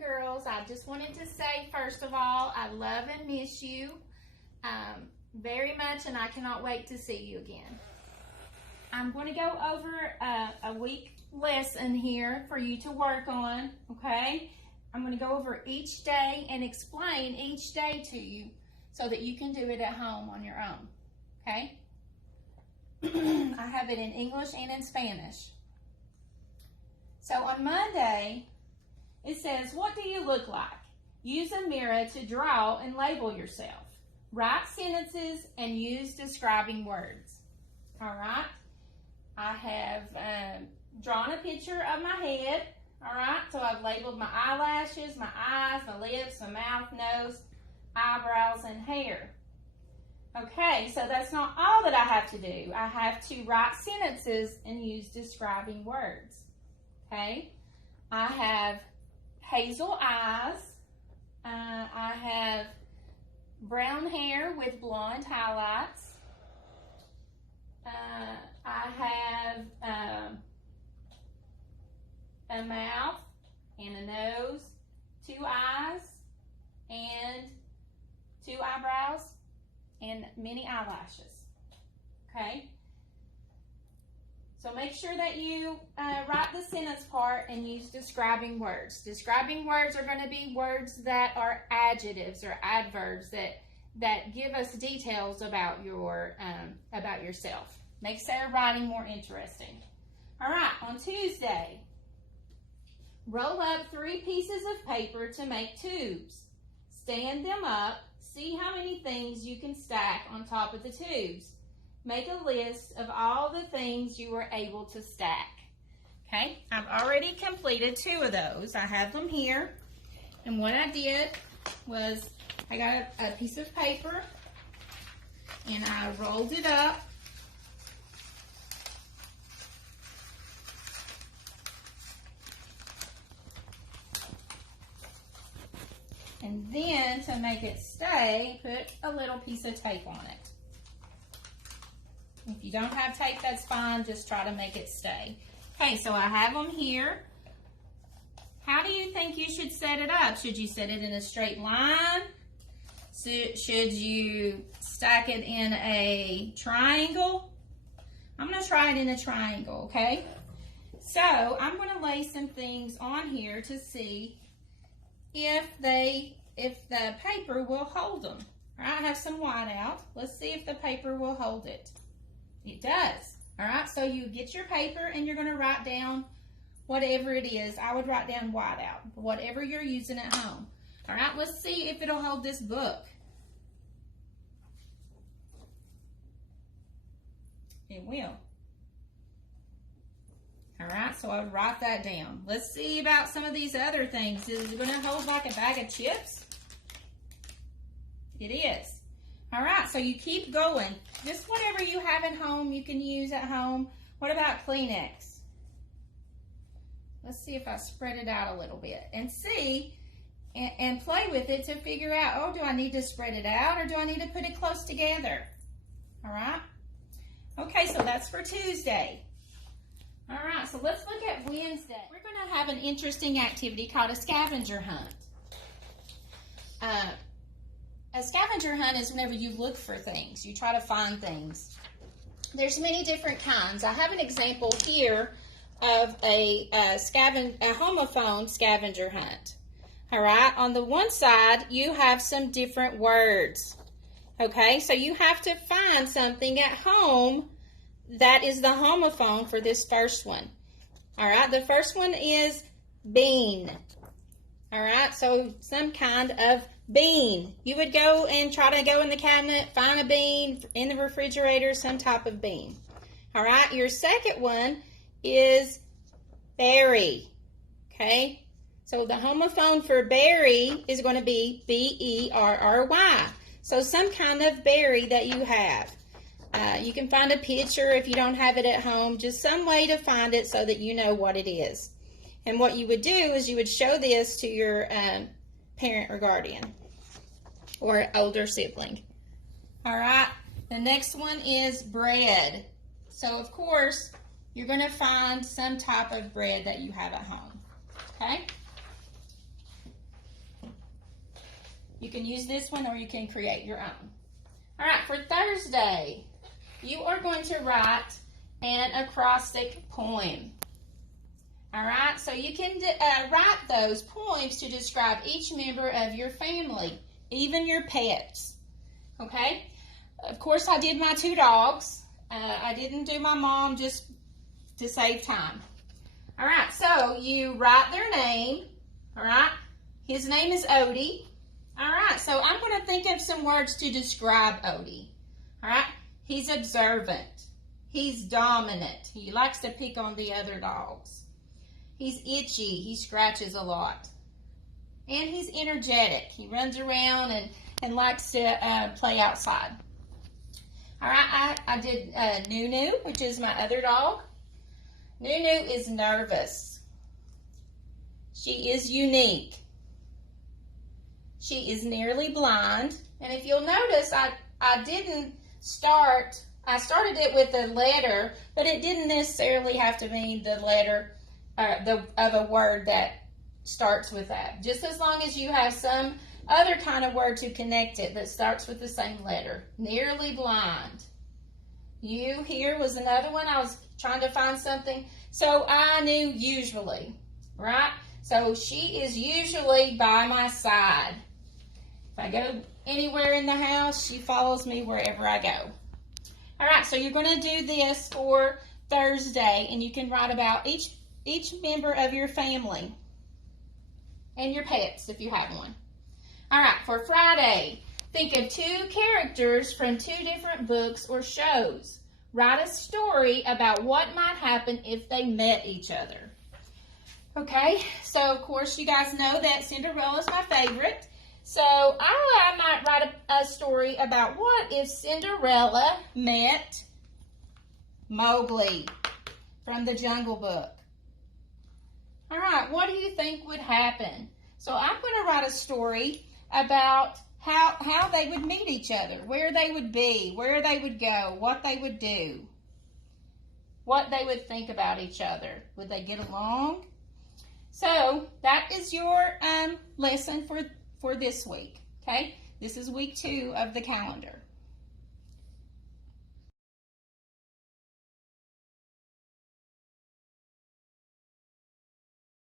girls. I just wanted to say, first of all, I love and miss you very much, and I cannot wait to see you again. I'm going to go over a week lesson here for you to work on, okay? I'm going to go over each day and explain each day to you so that you can do it at home on your own, okay? I have it in English and in Spanish. So on Monday, it says, what do you look like? Use a mirror to draw and label yourself. Write sentences and use describing words. All right? I have drawn a picture of my head. All right? So I've labeled my eyelashes, my eyes, my lips, my mouth, nose, eyebrows, and hair. Okay, so that's not all that I have to do. I have to write sentences and use describing words. Okay? I have hazel eyes. I have brown hair with blonde highlights. I have a mouth and a nose, 2 eyes, and 2 eyebrows, and many eyelashes. Okay? So make sure that you write the sentence part and use describing words. Describing words are going to be words that are adjectives or adverbs that give us details about yourself. Makes our writing more interesting. All right, on Tuesday, roll up 3 pieces of paper to make tubes. Stand them up. See how many things you can stack on top of the tubes. Make a list of all the things you were able to stack. Okay, I've already completed 2 of those. I have them here. And what I did was I got a piece of paper and I rolled it up. And then to make it stay, put a little piece of tape on it. If you don't have tape, that's fine. Just try to make it stay. Okay, so I have them here. How do you think you should set it up? Should you set it in a straight line? Should you stack it in a triangle? I'm going to try it in a triangle, okay? So I'm going to lay some things on here to see if the paper will hold them. All right, I have some white out. Let's see if the paper will hold it. It does. All right, so you get your paper and you're going to write down whatever it is. I would write down white out, whatever you're using at home. All right, let's see if it'll hold this book. It will. All right, so I would write that down. Let's see about some of these other things. Is it going to hold like a bag of chips? It is. All right, so you keep going. Just whatever you have at home, you can use at home. What about Kleenex? Let's see if I spread it out a little bit and see and play with it to figure out, oh, do I need to spread it out or do I need to put it close together? All right. Okay, so that's for Tuesday. All right, so let's look at Wednesday. We're going to have an interesting activity called a scavenger hunt. A scavenger hunt is whenever you look for things. You try to find things. There's many different kinds. I have an example here of a homophone scavenger hunt. All right, on the one side, you have some different words. Okay, so you have to find something at home that is the homophone for this first one. All right, the first one is bean. All right, so some kind of bean. You would go and try to go in the cabinet, find a bean, in the refrigerator, some type of bean. All right, your second one is berry. Okay, so the homophone for berry is going to be B-E-R-R-Y. So some kind of berry that you have. You can find a picture if you don't have it at home, just some way to find it so that you know what it is. And what you would do is you would show this to your parent or guardian or older sibling. All right, the next one is bread. So of course, you're going to find some type of bread that you have at home. Okay? You can use this one or you can create your own. All right, for Thursday, you are going to write an acrostic poem. All right, so you can write those poems to describe each member of your family, even your pets. Okay? Of course, I did my 2 dogs. I didn't do my mom just to save time. All right, so you write their name. All right, his name is Odie. All right, so I'm going to think of some words to describe Odie. All right, he's observant. He's dominant. He likes to pick on the other dogs. He's itchy. He scratches a lot. And he's energetic. He runs around and likes to play outside. All right, I did Nunu, which is my other dog. Nunu is nervous. She is unique. She is nearly blind. And if you'll notice, I started it with a letter, but it didn't necessarily have to mean the letter of a word that starts with that. Just as long as you have some other kind of word to connect it that starts with the same letter. Nearly blind. You here was another one. I was trying to find something. So I knew usually, right? So she is usually by my side. If I go anywhere in the house, she follows me wherever I go. All right, so you're going to do this for Thursday, and you can write about each member of your family and your pets if you have one. All right, for Friday, think of 2 characters from 2 different books or shows. Write a story about what might happen if they met each other. Okay, so of course you guys know that Cinderella is my favorite. So I might write a story about what if Cinderella met Mowgli from the Jungle Book. All right, what do you think would happen? So I'm going to write a story about how they would meet each other, where they would be, where they would go, what they would do, what they would think about each other. Would they get along? So that is your lesson for this week, okay? This is week 2 of the calendar.